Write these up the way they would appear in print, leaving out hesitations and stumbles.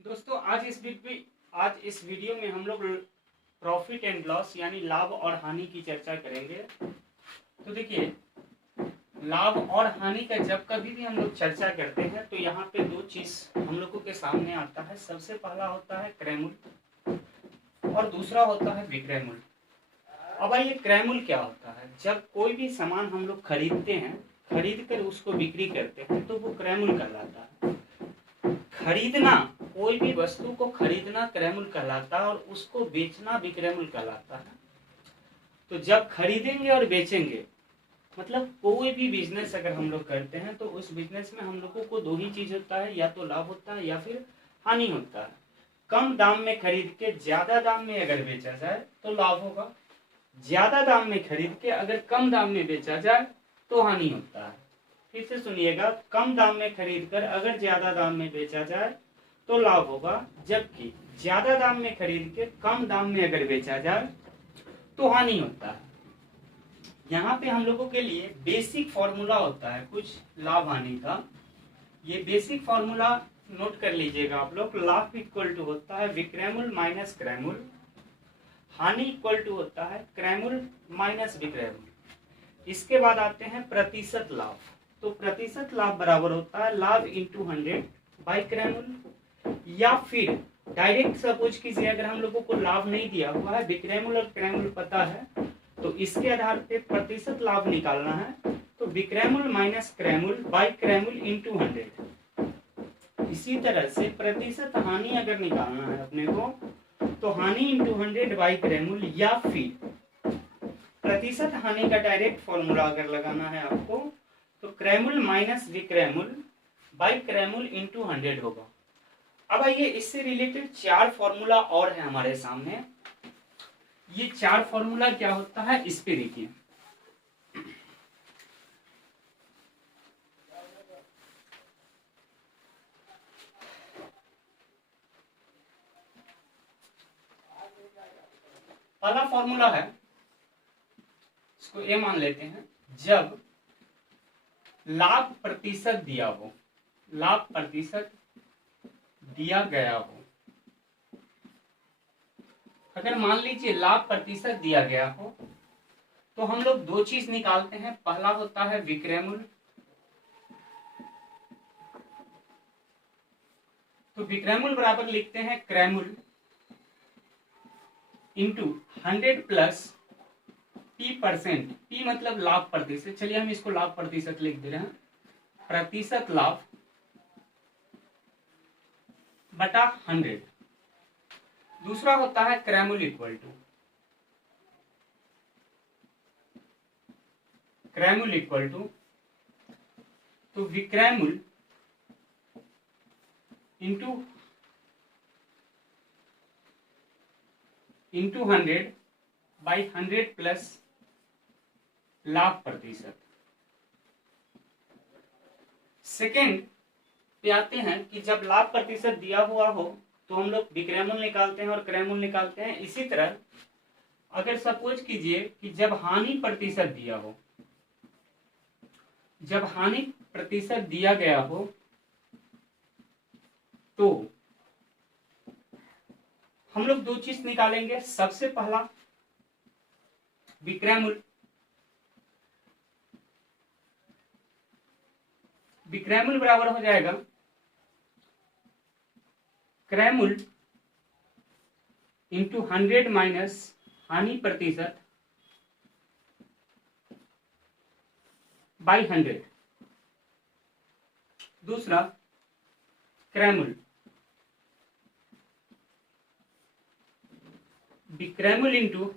दोस्तों आज इस वीडियो में हम लोग प्रॉफिट एंड लॉस यानी लाभ और हानि की चर्चा करेंगे। तो देखिए, लाभ और हानि का जब कभी भी हम लोग चर्चा करते हैं तो यहाँ पे दो चीज हम लोगों के सामने आता है। सबसे पहला होता है क्रय मूल्य और दूसरा होता है विक्रय मूल्य। अब ये क्रय मूल्य क्या होता है? जब कोई भी सामान हम लोग खरीदते हैं, खरीद कर उसको बिक्री करते हैं तो वो क्रय मूल्य कहलाता है। खरीदना, कोई भी वस्तु को खरीदना क्रय मूल्य कहलाता है और उसको बेचना विक्रय मूल्य कहलाता है। तो जब खरीदेंगे और बेचेंगे, मतलब कोई भी बिजनेस अगर हम लोग करते हैं तो उस बिजनेस में हम लोगों को दो ही चीज होता है, या तो लाभ होता है या फिर हानि होता है। कम दाम में खरीद के ज्यादा दाम में अगर बेचा जाए तो लाभ होगा, ज्यादा दाम में खरीद के अगर कम दाम में बेचा जाए तो हानि होता है। फिर से सुनिएगा, कम दाम में खरीद कर अगर ज्यादा दाम में बेचा जाए तो लाभ होगा, जबकि ज्यादा दाम में खरीद के कम दाम में अगर बेचा जाए तो हानि होता है। यहाँ पे हम लोगों के लिए बेसिक फॉर्मूला होता है कुछ लाभ हानि का। ये बेसिक फॉर्मूला नोट कर लीजिएगा आप लोग। लाभ इक्वल टू होता है विक्रय मूल्य माइनस क्रय मूल्य, हानि इक्वल टू होता है क्रय मूल्य माइनस विक्रय मूल्य। इसके बाद आते हैं प्रतिशत लाभ। तो प्रतिशत लाभ बराबर होता है लाभ इंटू 100 बाई क्रय मूल्य, या फिर डायरेक्ट सपोज कीजिए अगर हम लोगों को लाभ नहीं दिया हुआ है, विक्रय मूल्य और क्रय मूल्य पता है, तो इसके आधार पे प्रतिशत लाभ निकालना है तो विक्रय मूल्य माइनस क्रय मूल्य बाई क्रय मूल्य इंटू 100। इसी तरह से प्रतिशत हानि अगर निकालना है अपने को तो हानि इंटू 100 बाई क्रय मूल्य, या फिर प्रतिशत हानि का डायरेक्ट फॉर्मूला अगर लगाना है आपको तो क्रय मूल्य माइनस विक्रय मूल्य बाई क्रय मूल्य इंटू 100 होगा। अब आइए, इससे रिलेटेड चार फॉर्मूला और है हमारे सामने। ये चार फॉर्मूला क्या होता है इस पे देखिए। पहला फॉर्मूला है, इसको ए मान लेते हैं, जब लाभ प्रतिशत दिया हो, लाभ प्रतिशत दिया गया हो, अगर मान लीजिए लाभ प्रतिशत दिया गया हो तो हम लोग दो चीज निकालते हैं। पहला होता है विक्रय मूल्य, तो विक्रय मूल्य बराबर लिखते हैं क्रय मूल्य इंटू 100 प्लस P%, P मतलब लाभ प्रतिशत, चलिए हम इसको लाभ प्रतिशत लिख दे रहे हैं, प्रतिशत लाभ बटा 100। दूसरा होता है क्रय मूल्य इक्वल टू, क्रय मूल्य इक्वल टू, तो विक्रय मूल्य इंटू 100 बाई 100 प्लस लाभ प्रतिशत। सेकेंड पे आते हैं कि जब लाभ प्रतिशत दिया हुआ हो तो हम लोग विक्रय मूल्य निकालते हैं और क्रय मूल्य निकालते हैं। इसी तरह अगर सपोज कीजिए कि जब हानि प्रतिशत दिया हो, जब हानि प्रतिशत दिया गया हो तो हम लोग दो चीज निकालेंगे। सबसे पहला विक्रय मूल्य, विक्रय मूल्य बराबर हो जाएगा क्रय मूल्य इंटू 100 माइनस हानि प्रतिशत बाई 100। दूसरा क्रय मूल्य, विक्रय मूल्य इंटू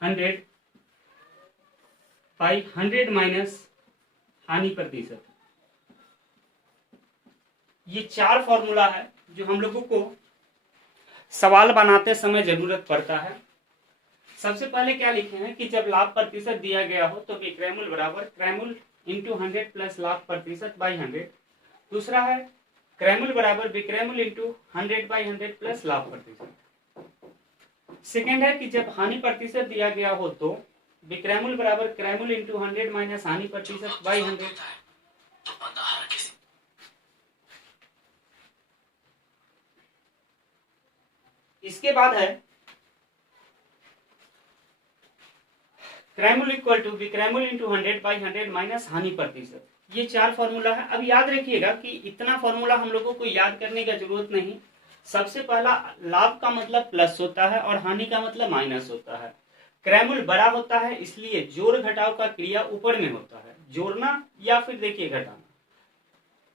100 बाई 100 माइनस हानि प्रतिशत। ये चार फॉर्मूला है जो हम लोगों को सवाल बनाते समय जरूरत पड़ता है। सबसे पहले क्या लिखे हैं कि जब लाभ प्रतिशत दिया गया हो तो विक्रय मूल्य बराबर क्रय मूल्य इंटू 100 प्लस लाभ प्रतिशत बाई 100। दूसरा है क्रय मूल्य बराबर विक्रय मूल्य इंटू 100 बाई 100 प्लस लाभ प्रतिशत। सेकेंड है कि जब हानि प्रतिशत दिया गया हो तो विक्रय मूल्य बराबर क्रय मूल्य इंटू 100 माइनस हानि प्रतिशत बाई 100। इसके बाद है क्रैमुल इक्वल टू विक्रैमुल इंटू 100/100 माइनस हानि प्रतिशत। ये 4 फॉर्मूला है। अब याद रखिएगा कि इतना फॉर्मूला हम लोगों को याद करने का जरूरत नहीं। सबसे पहला लाभ का मतलब प्लस होता है और हानि का मतलब माइनस होता है। क्रैमुल बड़ा होता है इसलिए जोड़ घटाव का क्रिया ऊपर में होता है, जोड़ना या फिर देखिए घटाना।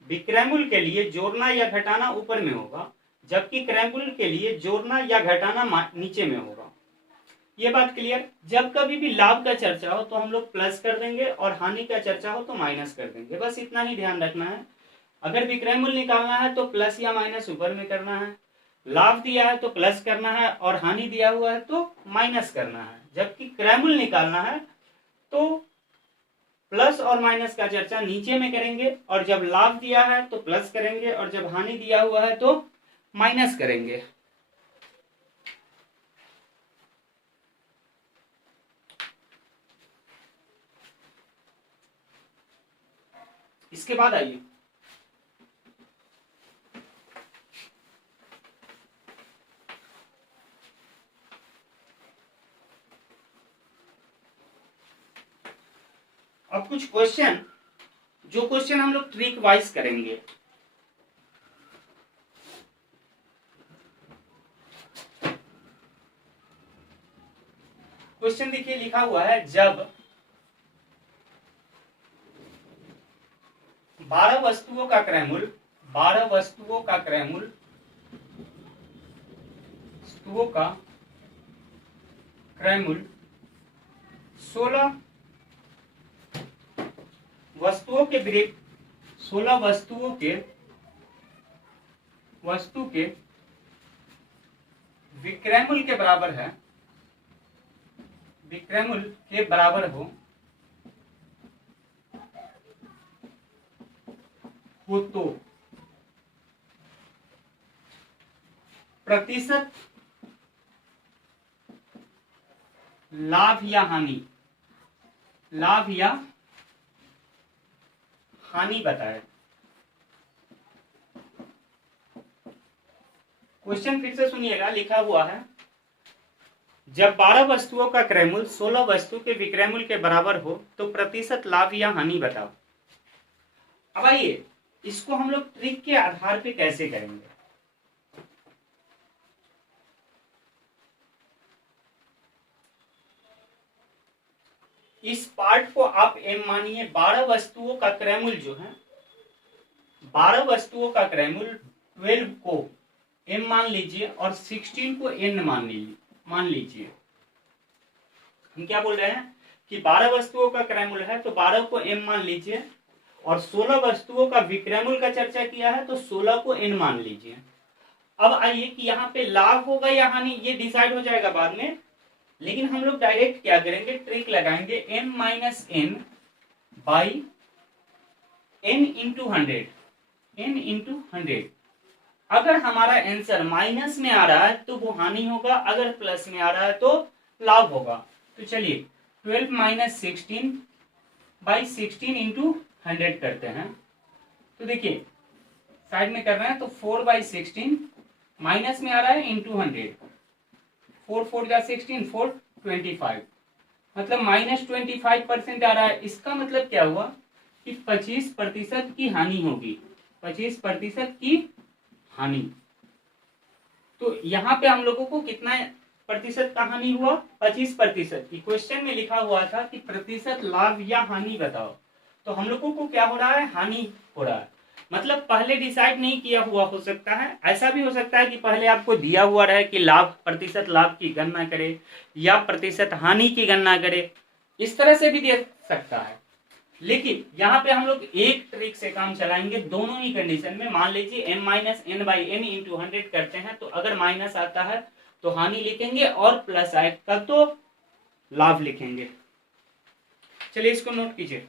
विक्रैमुल के लिए जोड़ना या घटाना ऊपर में होगा, जबकि क्रैमुल के लिए जोड़ना या घटाना नीचे में होगा। ये बात क्लियर। जब कभी भी लाभ का चर्चा हो तो हम लोग प्लस कर देंगे और हानि का चर्चा हो तो माइनस कर देंगे, बस इतना ही ध्यान रखना है। अगर विक्रयमूल्य निकालना है तो प्लस या माइनस ऊपर में करना है, लाभ दिया है तो प्लस करना है और हानि दिया हुआ है तो माइनस करना है। जबकि क्रयमूल्य निकालना है तो प्लस और माइनस का चर्चा नीचे में करेंगे, और जब लाभ दिया है तो प्लस करेंगे और जब हानि दिया हुआ है तो माइनस करेंगे। इसके बाद आइए अब कुछ क्वेश्चन, जो क्वेश्चन हम लोग ट्रिक वाइज करेंगे। क्वेश्चन देखिए लिखा हुआ है, जब 12 वस्तुओं का क्रयमूल्य 12 वस्तुओं का क्रयमूल्य वस्तुओं का क्रयमूल्य 16 वस्तुओं के 16 वस्तु के विक्रयमूल्य के बराबर है, विक्रयमूल्य के बराबर हो तो प्रतिशत लाभ या हानि बताए। क्वेश्चन फिर से सुनिएगा, लिखा हुआ है, जब 12 वस्तुओं का क्रयमूल्य 16 वस्तु के विक्रयमूल्य के बराबर हो तो प्रतिशत लाभ या हानि बताओ। अब आइए इसको हम लोग ट्रिक के आधार पे कैसे करेंगे। इस पार्ट को आप एम मानिए। 12 वस्तुओं का क्रयमूल्य जो है, 12 वस्तुओं का क्रयमूल्य 12 को एम मान लीजिए और 16 को एन मान लीजिए। हम क्या बोल रहे हैं कि 12 वस्तुओं का क्रयमूल्य है तो 12 को एम मान लीजिए, और 16 वस्तुओं का विक्रयमूल्य का चर्चा किया है तो 16 को एन मान लीजिए। अब आइए कि यहाँ पे लाभ होगा या हानि, ये डिसाइड हो जाएगा बाद में, लेकिन हम लोग डायरेक्ट क्या करेंगे, ट्रिक लगाएंगे, m minus n by n into 100। अगर हमारा आंसर माइनस में आ रहा है तो वो हानि होगा, अगर प्लस में आ रहा है तो लाभ होगा। तो चलिए 12 माइनस 16 बाई 16 इंटू 100 करते हैं। तो देखिए साइड में कर रहे हैं तो 4/16 माइनस में आ रहा है इंटू 100, 4 4 जा 16, 4 25, मतलब -25% आ रहा है। इसका मतलब क्या हुआ कि 25% की हानि होगी, 25% की हानि। तो यहाँ पे हम लोगों को कितना प्रतिशत का हानि हुआ, 25% की। क्वेश्चन में लिखा हुआ था कि प्रतिशत लाभ या हानि बताओ, तो हम लोगों को क्या हो रहा है, हानि हो रहा है। मतलब पहले डिसाइड नहीं किया हुआ हो सकता है। ऐसा भी हो सकता है कि पहले आपको दिया हुआ रहे कि प्रतिशत लाभ की गणना करे या प्रतिशत हानि की गणना करे, इस तरह से भी दे सकता है। लेकिन यहाँ पे हम लोग एक ट्रिक से काम चलाएंगे दोनों ही कंडीशन में। मान लीजिए m minus n by n into 100 करते हैं, तो अगर माइनस आता है तो हानि लिखेंगे और प्लस आएगा तो लाभ लिखेंगे। चलिए इसको नोट कीजिए।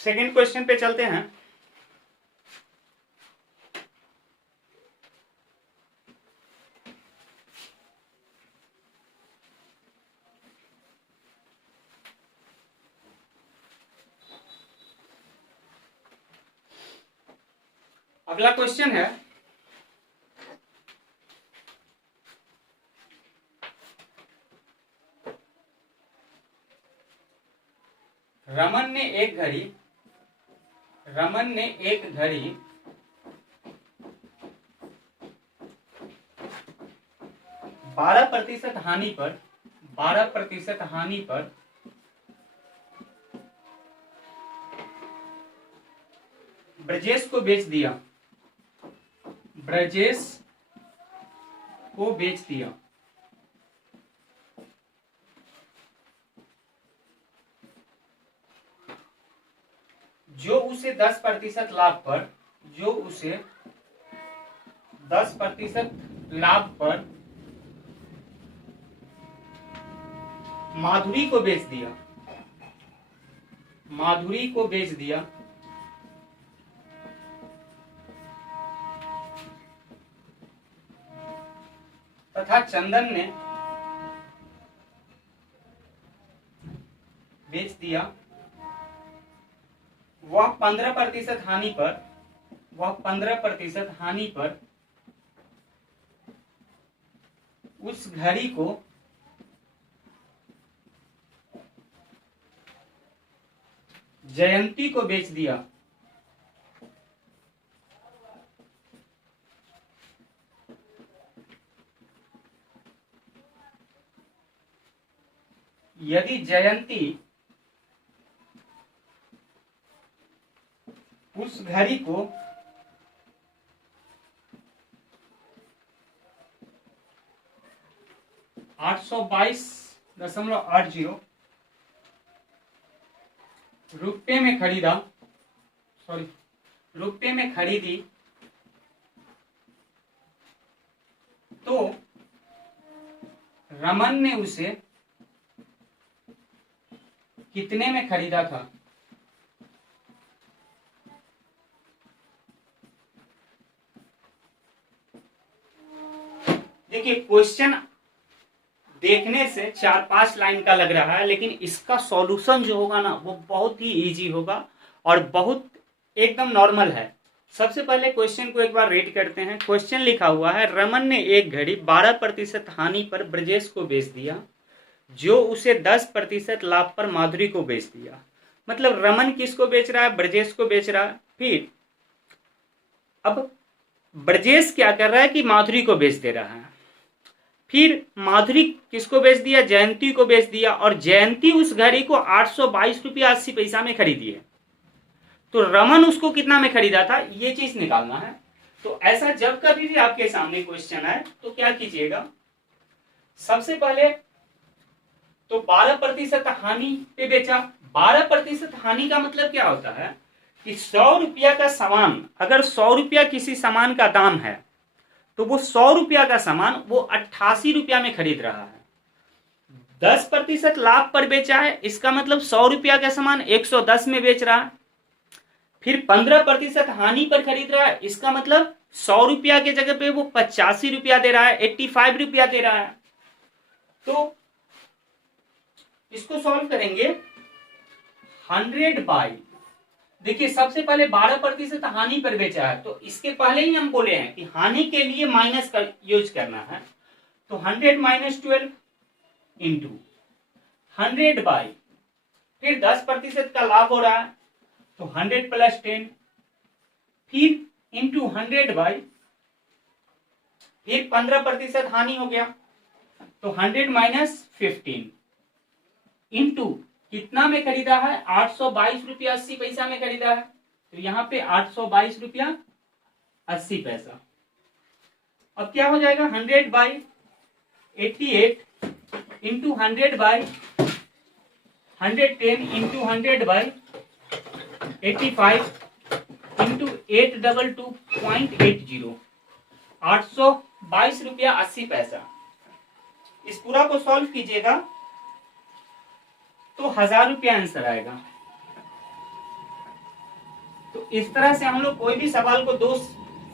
सेकेंड क्वेश्चन पे चलते हैं। अगला क्वेश्चन है, रमन ने एक घड़ी 12% हानि पर ब्रजेश को बेच दिया। जो उसे 10% लाभ पर माधुरी को बेच दिया तथा चंदन ने बेच दिया, वह 15% हानि पर उस घड़ी को जयंती को बेच दिया। यदि जयंती उस घड़ी को 822.80 रुपये में खरीदी तो रमन ने उसे कितने में खरीदा था? देखिए क्वेश्चन देखने से 4-5 लाइन का लग रहा है, लेकिन इसका सॉल्यूशन जो होगा ना वो बहुत ही इजी होगा और बहुत एकदम नॉर्मल है। सबसे पहले क्वेश्चन को एक बार रीड करते हैं। क्वेश्चन लिखा हुआ है, रमन ने एक घड़ी 12% हानि पर ब्रजेश को बेच दिया, जो उसे 10% लाभ पर माधुरी को बेच दिया। मतलब रमन किसको बेच रहा है? ब्रजेश को बेच रहा है। फिर अब ब्रजेश क्या कर रहा है कि माधुरी को बेच दे रहा है। फिर माधुरी किसको बेच दिया? जयंती को बेच दिया, और जयंती उस घड़ी को 822.80 में खरीदी है। तो रमन उसको कितना में खरीदा था, ये चीज निकालना है। तो ऐसा जब कभी भी आपके सामने क्वेश्चन आए तो क्या कीजिएगा, सबसे पहले तो 12% हानि पे बेचा। 12% हानि का मतलब क्या होता है कि 100 रुपया का सामान, अगर 100 रुपया किसी सामान का दाम है तो वो 100 रुपया का सामान वो 88 रुपया में खरीद रहा है। 10% लाभ पर बेचा है, इसका मतलब 100 रुपया का सामान 110 में बेच रहा है। फिर 15% हानि पर खरीद रहा है, इसका मतलब 100 रुपया के जगह पे वो 85 रुपया दे रहा है, 85 रुपया दे रहा है। तो इसको सॉल्व करेंगे 100 बाई, देखिए सबसे पहले 12% हानि पर बेचा है, तो इसके पहले ही हम बोले हैं कि हानि के लिए माइनस का यूज करना है। तो 100 - 12 इंटू 100 बाई, फिर 10% का लाभ हो रहा है तो 100 + 10, फिर इंटू 100 बाई, फिर 15% हानि हो गया तो 100 - 15 इंटू कितना में खरीदा है? 822 रुपया 80 पैसा में खरीदा है। तो यहाँ पे 822 रुपया 80 पैसा। अब क्या हो जाएगा, 100 by 88 into 100 by 110 into 100 by 85 into 822.80, 822 रुपया 80 पैसा। इस पूरा को सॉल्व कीजिएगा तो 1000 रुपया आंसर आएगा। तो इस तरह से हम लोग कोई भी सवाल को 2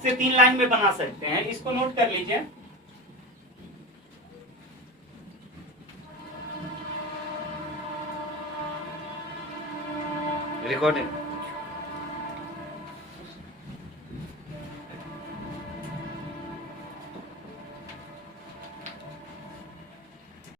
से 3 लाइन में बना सकते हैं। इसको नोट कर लीजिए। रिकॉर्डिंग